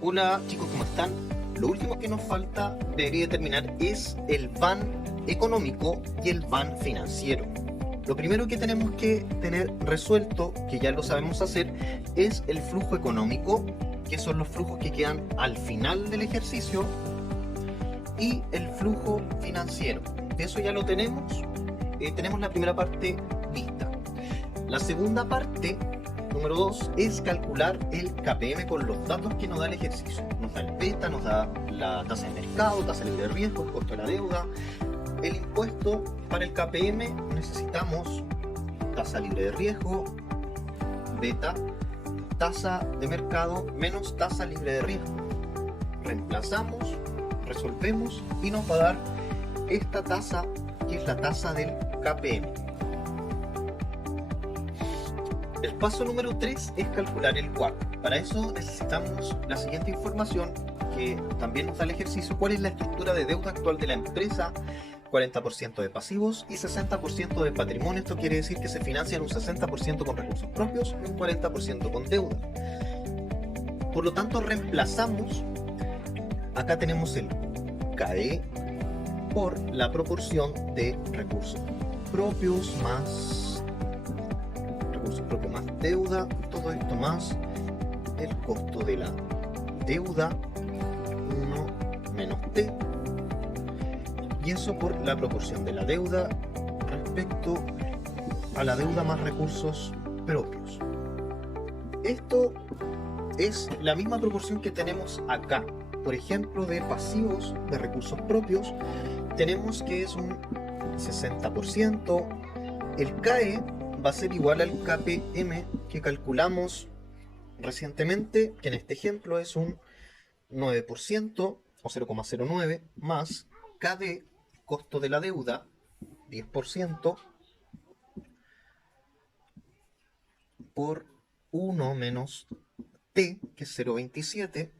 Hola chicos, ¿cómo están? Lo último que nos falta debería terminar es el van económico y el van financiero. Lo primero que tenemos que tener resuelto, que ya lo sabemos hacer, es el flujo económico, que son los flujos que quedan al final del ejercicio, y el flujo financiero. De eso ya lo tenemos. Tenemos la primera parte lista. La segunda parte, número 2, es calcular el KPM con los datos que nos da el ejercicio. Nos da el beta, nos da la tasa de mercado, tasa libre de riesgo, el costo de la deuda. El impuesto para el KPM necesitamos tasa libre de riesgo, beta, tasa de mercado menos tasa libre de riesgo. Reemplazamos, resolvemos y nos va a dar esta tasa, que es la tasa del KPM. El paso número 3 es calcular el WACC. Para eso necesitamos la siguiente información, que también nos da el ejercicio: cuál es la estructura de deuda actual de la empresa. 40% de pasivos y 60% de patrimonio. Esto quiere decir que se financian un 60% con recursos propios y un 40% con deuda. Por lo tanto, reemplazamos. Acá tenemos el KE por la proporción de recursos propios más deuda, todo esto más el costo de la deuda 1 menos T, y eso por la proporción de la deuda respecto a la deuda más recursos propios. Esto es la misma proporción que tenemos acá. Por ejemplo, de pasivos de recursos propios tenemos que es un 60%. El CAE va a ser igual al KPM que calculamos recientemente, que en este ejemplo es un 9% o 0,09 más KD, costo de la deuda, 10% por 1 menos T, que es 0,27,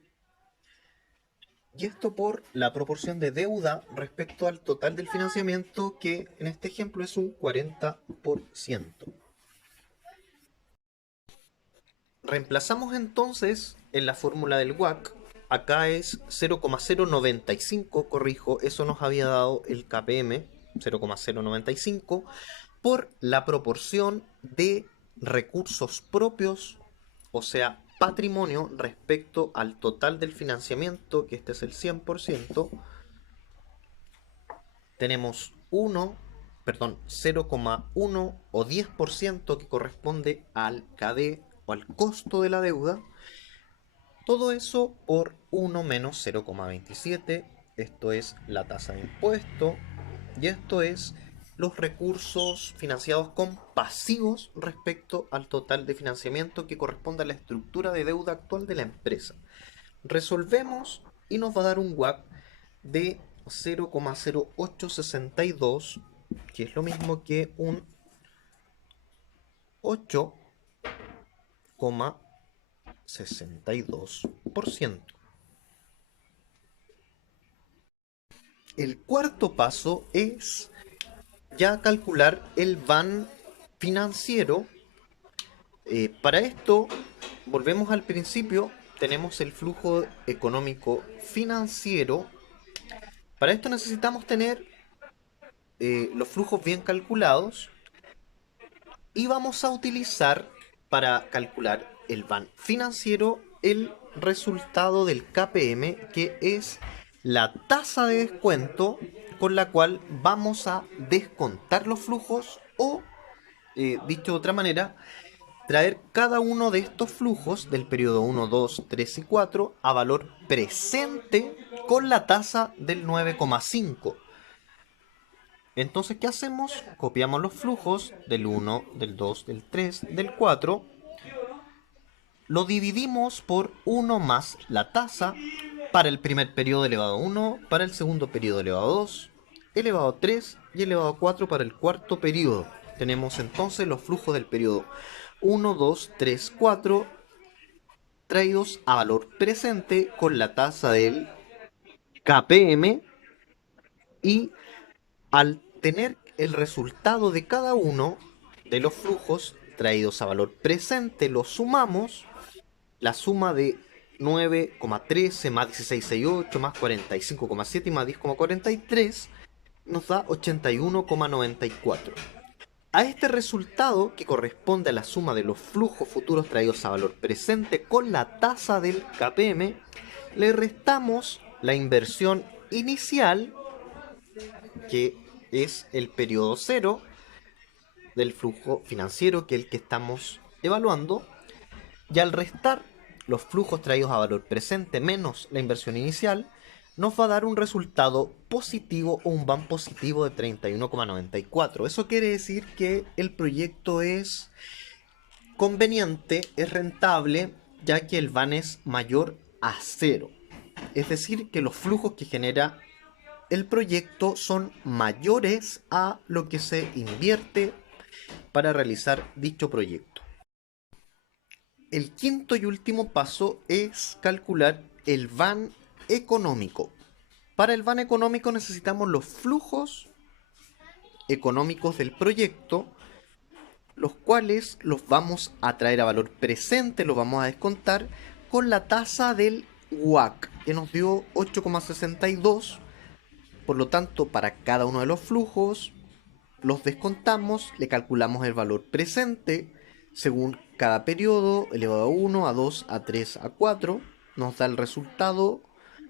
y esto por la proporción de deuda respecto al total del financiamiento, que en este ejemplo es un 40%. Reemplazamos entonces en la fórmula del WACC. Acá es 0,095, corrijo, eso nos había dado el KPM, 0,095, por la proporción de recursos propios, o sea, patrimonio respecto al total del financiamiento, que este es el 100%. Tenemos 0,1 o 10% que corresponde al KD o al costo de la deuda. Todo eso por 1 menos 0,27. Esto es la tasa de impuesto. Y esto es los recursos financiados con pasivos respecto al total de financiamiento, que corresponde a la estructura de deuda actual de la empresa. Resolvemos y nos va a dar un WACC de 0,0862, que es lo mismo que un 8,62%. El cuarto paso es ya calcular el van financiero. Para esto, volvemos al principio, tenemos el flujo económico financiero. Para esto necesitamos tener los flujos bien calculados, y vamos a utilizar para calcular el van financiero el resultado del KPM, que es la tasa de descuento con la cual vamos a descontar los flujos, o dicho de otra manera, traer cada uno de estos flujos del periodo 1, 2, 3 y 4 a valor presente con la tasa del 9,5. Entonces, ¿qué hacemos? Copiamos los flujos del 1, del 2, del 3, del 4, lo dividimos por 1 más la tasa para el primer periodo elevado a 1, para el segundo periodo elevado a 2, elevado a 3 y elevado a 4 para el cuarto periodo. Tenemos entonces los flujos del periodo 1, 2, 3, 4 traídos a valor presente con la tasa del KPM, y al tener el resultado de cada uno de los flujos traídos a valor presente, los sumamos. La suma de 9,13 más 16,68 más 45,7 y más 10,43 nos da 81,94. A este resultado, que corresponde a la suma de los flujos futuros traídos a valor presente con la tasa del KPM, le restamos la inversión inicial, que es el periodo cero del flujo financiero, que es el que estamos evaluando, y al restar los flujos traídos a valor presente menos la inversión inicial, nos va a dar un resultado positivo o un VAN positivo de 31,94. Eso quiere decir que el proyecto es conveniente, es rentable, ya que el VAN es mayor a cero. Es decir, que los flujos que genera el proyecto son mayores a lo que se invierte para realizar dicho proyecto. El quinto y último paso es calcular el VAN económico. Para el VAN económico necesitamos los flujos económicos del proyecto, los cuales los vamos a traer a valor presente, los vamos a descontar con la tasa del WACC, que nos dio 8,62. Por lo tanto, para cada uno de los flujos los descontamos, le calculamos el valor presente según cada periodo, elevado a 1, a 2, a 3, a 4, nos da el resultado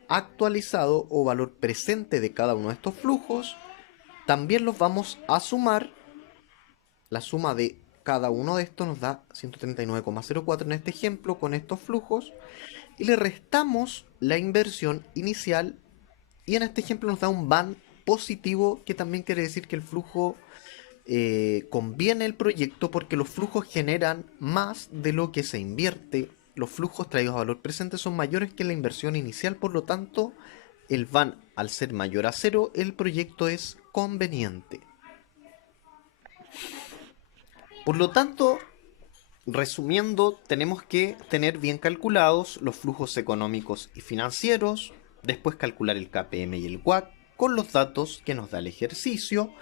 actualizado o valor presente de cada uno de estos flujos. También los vamos a sumar, la suma de cada uno de estos nos da 139,04 en este ejemplo con estos flujos, y le restamos la inversión inicial, y en este ejemplo nos da un VAN positivo, que también quiere decir que el flujo conviene el proyecto porque los flujos generan más de lo que se invierte. Los flujos traídos a valor presente son mayores que la inversión inicial, por lo tanto el VAN, al ser mayor a cero, el proyecto es conveniente. Por lo tanto, resumiendo, tenemos que tener bien calculados los flujos económicos y financieros, después calcular el KPM y el WACC con los datos que nos da el ejercicio,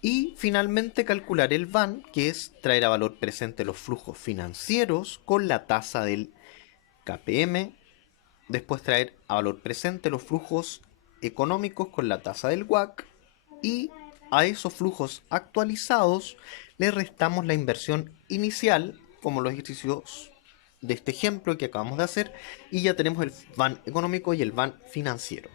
y finalmente calcular el VAN, que es traer a valor presente los flujos financieros con la tasa del KPM, después traer a valor presente los flujos económicos con la tasa del WACC, y a esos flujos actualizados le restamos la inversión inicial, como los ejercicios de este ejemplo que acabamos de hacer, y ya tenemos el VAN económico y el VAN financiero.